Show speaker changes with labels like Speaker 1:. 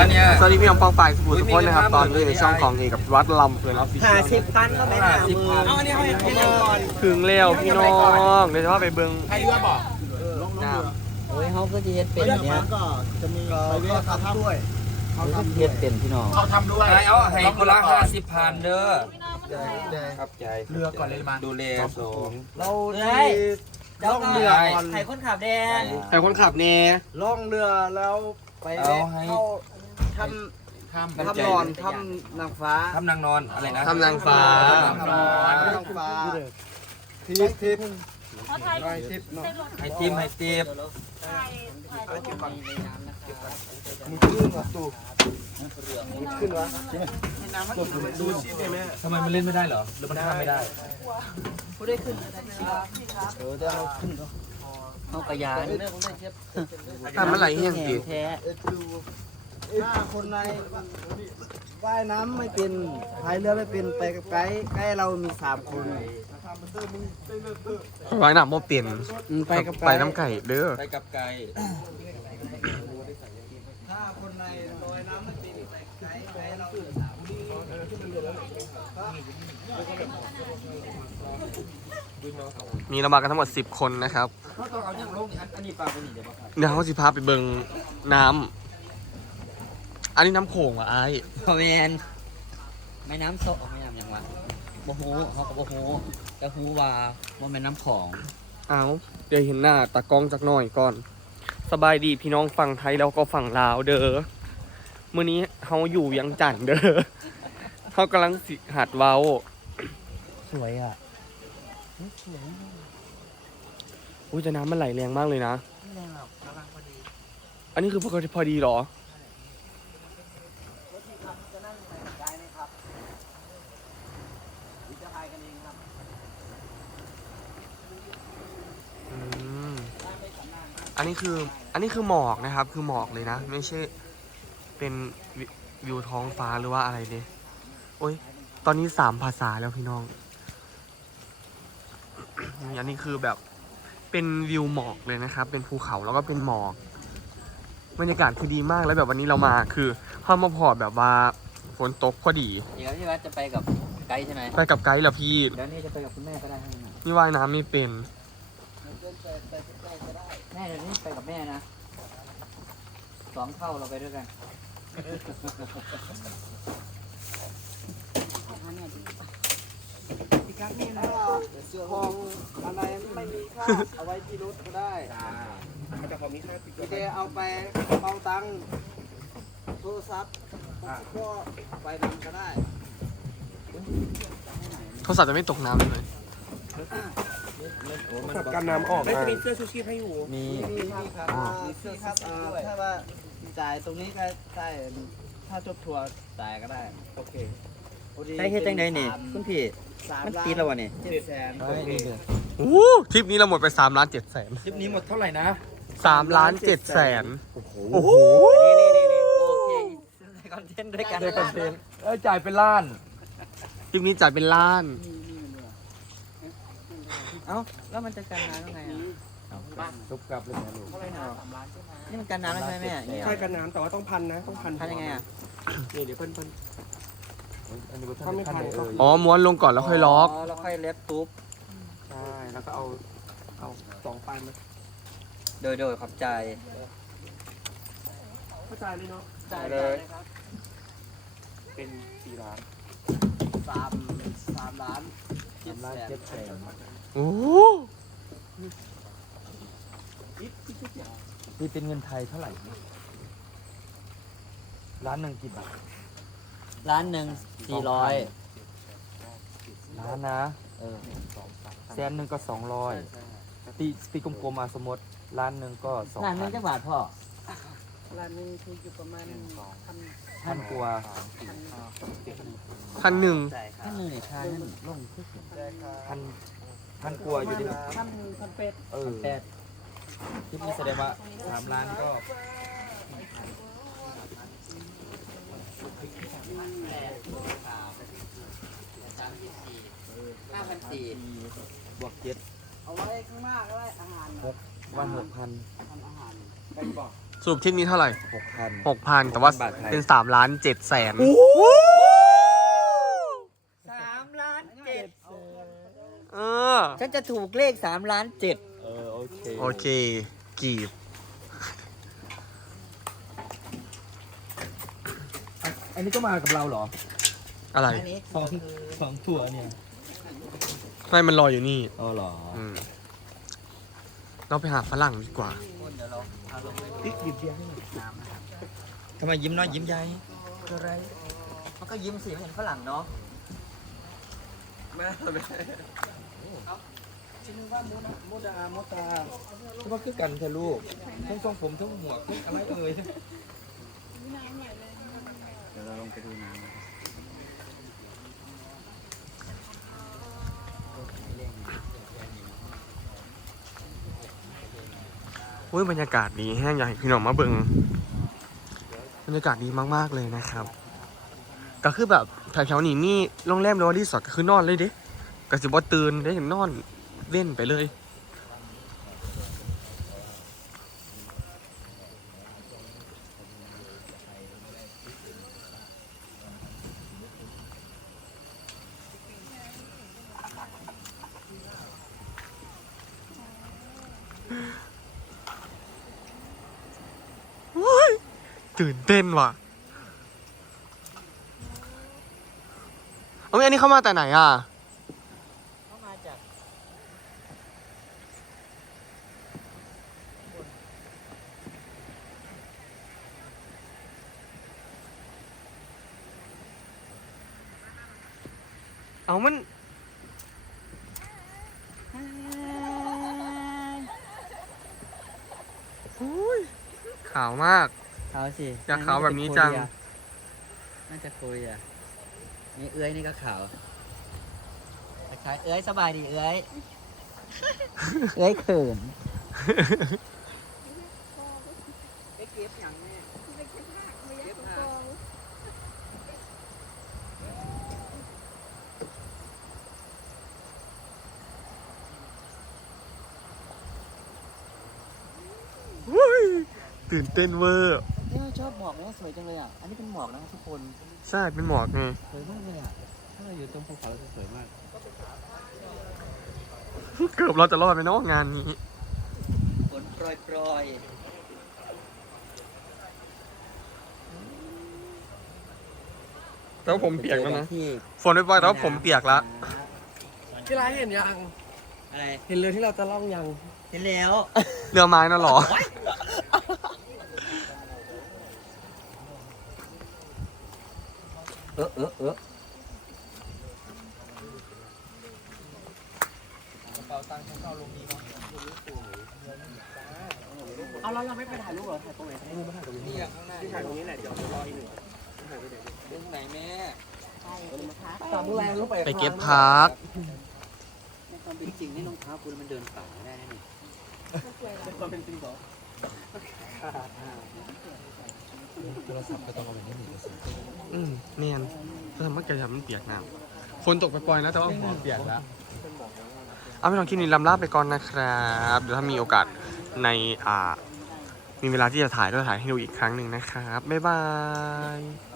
Speaker 1: แล้วเนี่ย
Speaker 2: สวัสดีพี่น้องปองฝ่ายสมุทรทุกคนนะครับ ตอนนี้ในช่องของเอกกับวัดลำเพลินออฟฟิเชี
Speaker 3: ห้าย
Speaker 2: ล
Speaker 3: สิบพันก็ไม่หามือ
Speaker 1: เอาอันนี้ให้ให้เราก่อน
Speaker 2: ถึงแล้วพี่น้องเดี๋ยวจะพาไปเบิ้ง
Speaker 1: ให้เรือบอก
Speaker 2: น้
Speaker 3: โอ้ยเขาก็จะเฮ็ดเป็นอย่างเนี้ย
Speaker 4: ก็จะมีไปเวททำด้วย
Speaker 3: เขาทำเฮ็ดเป็นพี่น้อง
Speaker 1: เขาทำด้วยให้เอาให้คนละห้าสิบพันเด้อ
Speaker 2: ครับใจ
Speaker 1: เรือก่อนเลยมา
Speaker 2: ดูแลสอง
Speaker 4: เรา
Speaker 3: เฮ้ย
Speaker 4: ล่องเรือก่อน
Speaker 3: ใครคนขับแดง
Speaker 2: แต่คนขับเนี่ย
Speaker 4: ล่องเรือแล้วไปเวทเข้า ทำ
Speaker 1: ทำ
Speaker 4: ทำนอนทำนางฟ้า
Speaker 1: ทำนางนอนอะไรนะ
Speaker 2: ทำนางฟ้า
Speaker 1: ทำนอน
Speaker 4: นางฟ้าทิพย์ทิพย์
Speaker 5: เขาถ่าย
Speaker 4: ไรทิพย์เนาะ
Speaker 1: ให้ติมให้ติม
Speaker 5: ถ่ายถ่ายรูป
Speaker 4: มึงขึ้นมาตู่มึงขึ้นวะ
Speaker 1: ทำไมมันเล่นไม่ได้เหรอหรือมันข้ามไม่ได้
Speaker 4: เออเดี๋ยวเราขึ้นเนาะ
Speaker 3: เขากระยาน
Speaker 2: ทำอะไรยังกี่
Speaker 3: แท้
Speaker 4: เอ็ดดู ถ้าคนในว่ายน้ำไม่เป็นพายเรือไม่เป็นไปกับไกด์ไกด์เรามีสามคน
Speaker 2: ร้อยหนามโมเปลี่ยน
Speaker 4: อืมไปกับไกด์
Speaker 2: ไปน้ำไก่เด้อ
Speaker 1: ไปกับไก่
Speaker 4: ถ้าคนในลอยน้ำไม่เป็นไปกับไกด์ไกด์เรามีสามคน
Speaker 2: มีเรามากันทั้งหมด 10 คนนะครับ
Speaker 1: เขาต้องเอาอย่างลงอันนี้ปลาไปนี่เดี๋ยวบอก
Speaker 2: เดี๋ยวเขาสิพาไปเบิงน้ำ อันนี้น้ำโขงเหรอะไอ้าย
Speaker 3: พอแมนไม่น้ำโซไม่น้ำหยังวะโมโหเขากับโมโหแต่ฮูว่าว่าแม่นน้ำของ
Speaker 2: เอาเดี๋ยวเห็นหน้าตากล้องจักหน่อยก่อน สบายดีพี่น้องฝั่งไทยแล้วก็ฝั่งลาวเด้อมื้อนี้เขาอยู่เวียังจันทน์เด้อเขากำลังสิหัดเว้า
Speaker 3: สวยอะ
Speaker 2: อุ้ยแต่น้ำมันไหลแรงมากเลยนะอันนี้คือพอดีพอดีเหรออื อันนี้คืออันนี้คือหมอกนะครับ คือหมอกเลยนะ ไม่ใช่เป็นวิวิวท้องฟ้าหรือว่าอะไรเลยโอ้ยตอนนี้สามภาษาแล้วพี่น้อง อันนี้คือแบบเป็นวิวหมอกเลยนะครับ เป็นภูเขาแล้วก็เป็นหมอกบรรยากาศคือดีมากแล้วแบบวันนี้เรามาคือเข้ามาพอแบบว่าฝนตกพอดี
Speaker 3: เดี๋ยวพี่วัดจะไปกับไกด์ใช่ไหม
Speaker 2: ไปกับไกด์แล้วพี่
Speaker 3: เดี๋ยวนี้จะไปกับคุณแม่ก็ได้ให้นะ
Speaker 2: นี่ว่ายน้ำไม่เป็น
Speaker 3: แม่เดี๋ยวนี้ไปกับแม่นะสองเท่าเราไปด้วยกัน
Speaker 4: ของอะไรไม่มีค่าเอาไว้ที่รถก็ได้พี่เดเอาไปเป๋าตังค์โทรศัพท์ก็ไปนำก็ได้
Speaker 2: โทรศัพท์จะไม่ตกน้ำเลย
Speaker 4: กันน้ำออก
Speaker 2: ไม่มี
Speaker 3: มี
Speaker 4: มีมีครับมีเสื้อครับอ่าถ้าว่าจ่ายตรงนี้ก็ได้ถ้าจบทัวร์จ่ายก็ได้โอเคพอ
Speaker 3: ใช้เฮ็ดจังไดนี่คุณพี่
Speaker 4: สาม
Speaker 3: มัน
Speaker 4: ล้าน
Speaker 3: ตีแล้ววะนี่
Speaker 4: เจ็ดแสนโอเค
Speaker 2: โอ้ทริปนี้เราหมดไป3ล้าน7แสน
Speaker 1: คลิปนี้หมดเท่าไหร่นะ
Speaker 2: 3ล้าน7แสนโอ้โห
Speaker 3: นี่นี่นี่นี่โอเคในคอนเทนต์ด้วยกัน
Speaker 1: ได้คอนเทนต์เอ้ยจ่ายเป็นล้าน
Speaker 2: ทริปนี้จ่ายเป็นล้าน
Speaker 3: เอ้าแล้วมันจะกันน้ำยังไงอะ
Speaker 1: ทุบกลับเลยนะลูก
Speaker 3: นี่มันกันน้ำได้ใช่ไหมแม่อย่างเงี้ย
Speaker 4: ใช่กันน้ำแต่ว่าต้องพันนะต้องพัน
Speaker 3: ทำยังไงอะ
Speaker 4: นี่เดี๋ยวเพิ่นเพิ่น
Speaker 1: อันนี้ก็
Speaker 4: ถ้าไม่ทันก็
Speaker 2: อ๋อม้วนลงก่อนแล้วค่อยล็อก
Speaker 3: แล้วค่อยเล็บตุ๊บ
Speaker 4: ใช่แล้วก็เอาเอาสองปันมา
Speaker 3: โดยโดยขอบใจ
Speaker 4: เข้าใจเลยเนาะ
Speaker 3: จ่ายเลย
Speaker 4: เป็นสี่ล้านสามสามล้าน เจ็ดแสน
Speaker 1: เจ็ดแสน
Speaker 2: โอ้โห
Speaker 1: นี่เป็นเงินไทยเท่าไหร่ล้านหนึ่งกี่บาท
Speaker 3: ร้านหนึ่งสี่ร้อย
Speaker 1: ล้านนะ
Speaker 3: เออ
Speaker 1: แสนหนึ่งก็สองร้อยตีตีกลมๆมาสมมติล้านหนึ่งก็สอง
Speaker 3: ร้านหนึ
Speaker 1: พั
Speaker 3: ง
Speaker 1: น
Speaker 3: จักบาทพ่อ
Speaker 4: ล้านหนึงคืออยู่ประมาณพัน
Speaker 1: พันกว่า
Speaker 2: พันหนึ่ง
Speaker 3: ท่านหนึ่งเนี่ยค่านั่นลงขึ้น
Speaker 1: พันพันกว่าอยู่ดิ
Speaker 4: พันพันเป็ด
Speaker 1: เออ
Speaker 3: แปด
Speaker 1: คลิปนี้แสดงว่าสามล้านก็
Speaker 3: ห้าพันสี่
Speaker 1: บวกเจ็ด
Speaker 4: เอาไว้ข้างหน้าก็ได้อาหาร
Speaker 1: หกวันหกพัน
Speaker 4: ทำอาหารเป็นบอก
Speaker 2: สรุปทริปนี้เท่าไหร่
Speaker 1: หกพัน
Speaker 2: หกพันแต่ว่า
Speaker 1: บาทไทย
Speaker 2: เป็นสามล้านเจ็ดแสน
Speaker 3: สามล้านเจ็ด
Speaker 2: เออ
Speaker 3: ฉันจะถูกเลขสามล้านเจ็ด
Speaker 1: เออโอเค
Speaker 2: โอเค กีบ
Speaker 1: อันนี้ก็มากับเราเหรอ
Speaker 2: อะไร
Speaker 3: อันนี้
Speaker 1: สองสองถั่วเนี่ย
Speaker 2: ไม่มันรออยู่นี่
Speaker 1: อ๋อเหรอ
Speaker 2: อืมเราไปหาฝรั่งดีกว่า
Speaker 1: ติ๊กหยิบเบียร์ให้หน่อย
Speaker 3: ทำไมยิ้มน้อยยิ้มใหญ่คืออะไรมันก็ยิ้มสิไม่เห็นฝรั่งเนาะ
Speaker 1: ชินึกว่ามูนะมูดามูตาคิดว่าคือกันเธอะลูกทั้งทรงผมทั้งหัวทั้งอะไรเอ่ย
Speaker 3: เดี๋ยวเราลงไปดูน้ำ
Speaker 2: อุ้ยบรรยากาศดีแห้งอยากให้พี่น้องมาเบิงบรรยากาศดีมากๆเลยนะครับ ก็คือแบบแถวๆนี้มีโรงแรมหรือว่ารีสอร์ทก็คือนอนเลยเด้ก็สิบ่ตื่นได้เห็นนอนเล่นไปเลย ตื่นเต้นว่ะเอาอันนี้เข้ามาแต่ไหนอะ
Speaker 3: เข้ามาจาก
Speaker 2: เอามันอุ้ยขาวมาก
Speaker 3: เขาสิ
Speaker 2: อยากขาวแบบนี้จัง
Speaker 3: น่าจะคุยอะนี่เอื้อยนี่ก็ขาวคล้ายๆเอื้อยสบายดีเอื้อยเอื้อยเขิน
Speaker 4: ไปเก็บอย่างนี้เก็บผัก
Speaker 2: อุ้ยตื่นเต้นเวอร์
Speaker 3: นี่ชอบหมอกนะสวยจังเลยอะ อันนี้เป็นหมอกนะทุกคน
Speaker 2: ใช่เป็นหมอกไง
Speaker 3: สวยมากเลยอะ ถ้าเราอยู่ตรงภูเขาจะสวยมาก
Speaker 2: เกือบเราจะรอดไปเนอกงานนี้
Speaker 3: ฝนโปรยโปรย
Speaker 2: แต่ว่าผมเปียกแล้วนะ
Speaker 3: ที่
Speaker 2: ฝนไปปล่อยๆแต่ว่าผมเปียกละ
Speaker 4: พี่ไรเห็นยัง
Speaker 3: อะไร
Speaker 4: เห็นเรือที่เราจะล่องยัง
Speaker 3: เห็นแล้ว
Speaker 2: เรือไม้น่ะเหรอ
Speaker 3: ออเออเออ
Speaker 4: เอาแล้วเราไม่ไปถ่ายรูปเหรอถ่ายตรงไหนถ่ายรูปมาถ่ายตรงนี้นี่ข้างหน้าที่ถ่ายตรงนี้แหละเดี๋ยวรออีกหนึ่ง
Speaker 3: เรื่องไหนแม่
Speaker 4: ตามแรงรูปไป
Speaker 2: ไปเก็บพัก
Speaker 3: ในความเป็นจริงนี่รองเท้าคุณมันเดินป่าไม่ได้นะนี่
Speaker 4: เป็นความเป็นจริงเหรอ
Speaker 1: โทรศัพท์ก็ต้องเอาไปที่นี่สิ
Speaker 2: อืม เนียนก็ทำให้แกทำมันเปียกน้ำฝนตกไปปล่อยๆนะแต่ว่าหัวเปียกแล้ว เอาไปลองคลิปนี้ลำลาไปก่อนนะครับ เดี๋ยวถ้ามีโอกาสในอ่ามีเวลาที่จะถ่ายก็ถ่ายให้ดูอีกครั้งหนึ่งนะครับ บ๊ายบาย